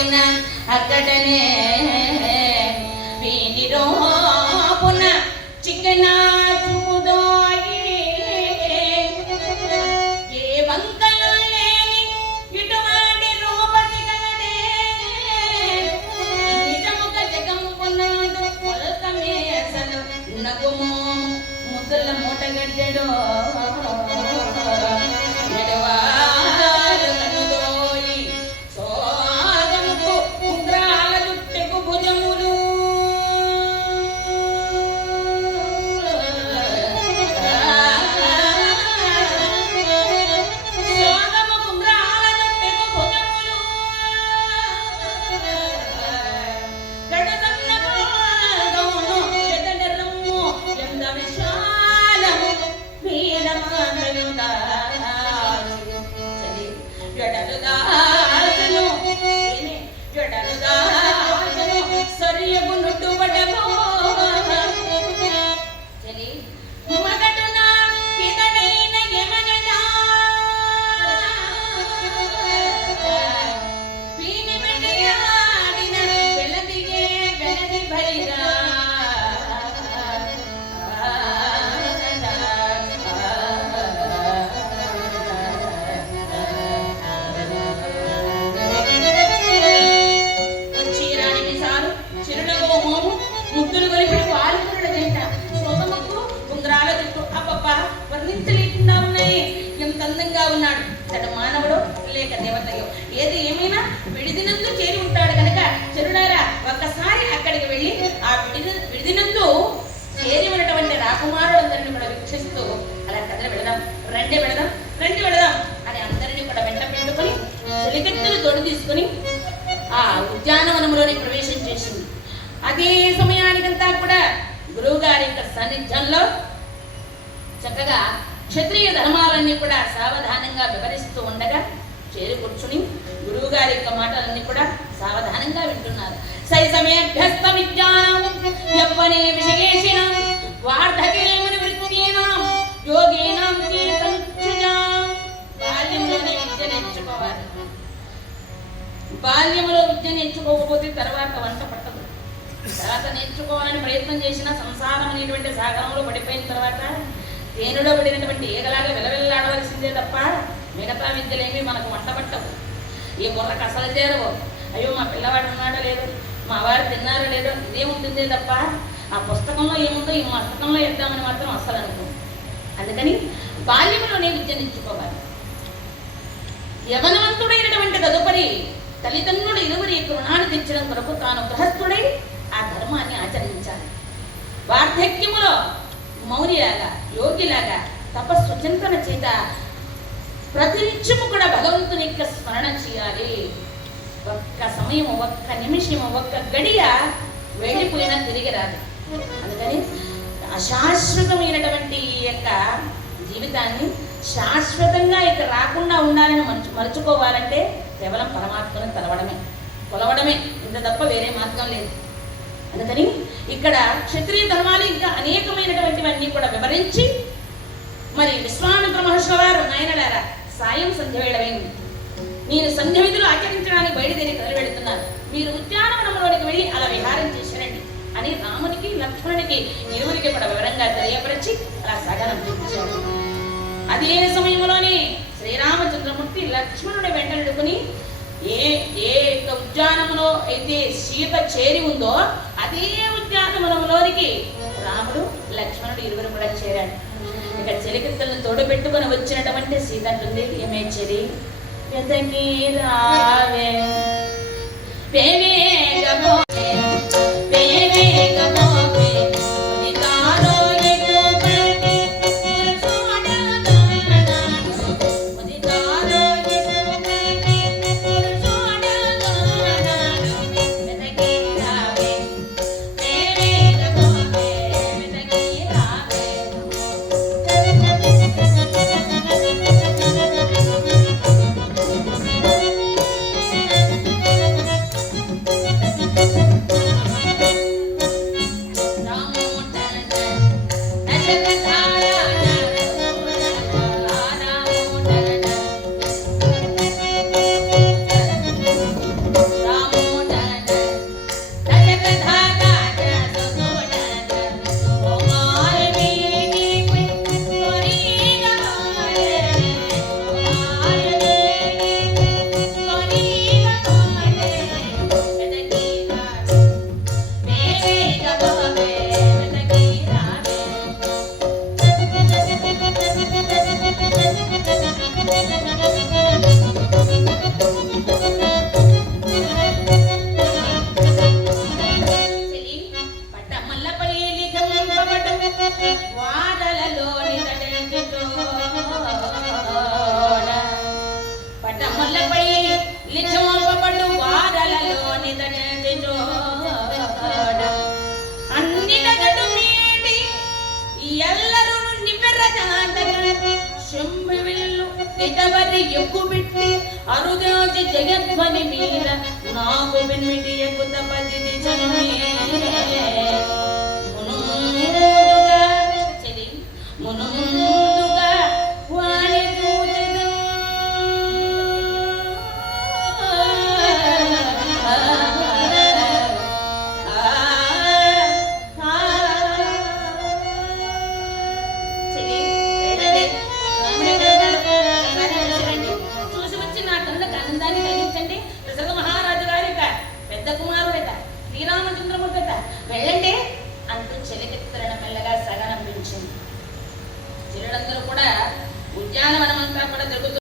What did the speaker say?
ఆడిన ఉన్నాడు. తన మానవుడు లేక దేవతయో. ఏది ఏమైనా విడిదినందు చేరి ఉంటాడు కనుక చెరుడారా ఒక్కసారి అక్కడికి వెళ్ళి ఆ విడిది విడిదినందు చేరి ఉన్నటువంటి రాకుమారులందరినీ కూడా వీక్షిస్తూ అలా కథలు వెళదాం రండి వెళదాం రండి వెళదాం అని అందరినీ కూడా వెంట పెట్టుకొని చెలికత్తెలు తోడు తీసుకొని ఆ ఉద్యానవనంలోని ప్రవేశం చేసింది. అదే సమయానికంతా కూడా గురువు గారి యొక్క సాన్నిధ్యంలో చక్కగా క్షత్రియ ధర్మాలన్నీ కూడా సావధానంగా వివరిస్తూ ఉండగా చేరు కూర్చుని గురువు గారి యొక్క మాటలన్నీ కూడా సావధానంగా వింటున్నారు. సైసమేభ్యస్త విజ్ఞానం యవ్వనే విషయేషిణం వార్ధకేమని వృత్తీనాం యోగేనాం బాల్యంలోనే విద్య నేర్చుకోవాలి. బాల్యంలో విద్య నేర్చుకోకపోతే తర్వాత వంట పట్టదు. తర్వాత నేర్చుకోవాలని ప్రయత్నం చేసిన సంసారం అనేటువంటి సాగరంలో పడిపోయిన తర్వాత తేనెలో పడినటువంటి ఏగలాగా విలవిల్లాడవలసిందే తప్ప మిగతా విద్యలేమి మనకు వంట పట్టవు ఈ బుర్రకు అసలు చేరవు. అయ్యో మా పిల్లవాడు ఉన్నాడో లేదో మా వారు తిన్నారో లేదో ఇదే ఉంటుందే తప్ప ఆ పుస్తకంలో ఏముందో ఈ పుస్తకంలో ఇద్దామని మాత్రం అస్సలు అనుకో అందుకని బాల్యంలోనే విద్య నేర్చుకోవాలి. యవనవంతుడైనటువంటి తదుపరి తల్లిదండ్రులు ఇరువురి రుణాలు తెచ్చడం కొరకు తాను గృహస్థుడై ఆ ధర్మాన్ని ఆచరించాలి. వార్ధక్యములో మౌనిలాగా యోగిలాగా తపస్సు చింతన చేత ప్రతినిత్యము కూడా భగవంతుని యొక్క స్మరణ చేయాలి. ఒక్క సమయము ఒక్క నిమిషము ఒక్క గడియ వెళ్ళిపోయినా తిరిగి రాదు. అందుకని అశాశ్వతమైనటువంటి ఈ యొక్క జీవితాన్ని శాశ్వతంగా ఇక రాకుండా ఉండాలని మర్చు మరచుకోవాలంటే కేవలం పరమాత్మను తలవడమే. కొలవడమే. ఇంత తప్ప వేరే మార్గం లేదు. అందుకని ఇక్కడ క్షత్రియ ధర్మాలు ఇంకా అనేకమైనటువంటివన్నీ కూడా వివరించి మరి విశ్వామిత్ర మహర్షుల వారు నాయనలారా సాయం సంధ్య వేళమైంది నేను సంధ్య విధులు ఆచరించడానికి బయలుదేరి కదలి మీరు ఉద్యానవనంలోనికి వెళ్ళి అలా విహారం చేశారండి. అని రామునికి లక్ష్మణునికి ఇరువురికి కూడా వివరంగా తెలియపరిచి అలా సగనం అదే సమయంలోనే శ్రీరామచంద్రమూర్తి లక్ష్మణుని వెంటనుకుని ఏ ఏ ఉద్యానములో అయితే సీత చేరి ఉందో అదే వనములోనికి రాముడు లక్ష్మణుడు ఇరువురు కూడా చేరాడు ఇక చెలికత్తలను తోడు పెట్టుకొని వచ్చినటువంటి సీత అంటుంది ఏమే చెరి ఎతకి రావే? ಶುಂಭವಿಲ್ಲು ಇತವರಿ ಎಕ್ಕು ಬಿಟ್ಟಿ ಅರುದಾಜಿ ಜಗಧ್ವನಿ ನೀರ ನಾವು ಬೆನ್ಮಿಡಿಯ ಕುತಪದಿ ಜನಮೇ పెద్దకుమారుడట శ్రీరామచంద్రముడట వెళ్ళండి అంటూ చెలికెత్తులను మెల్లగా సగనంపించింది. చిరుడందరూ కూడా ఉద్యానవనమంతా కూడా జరుగుతుంది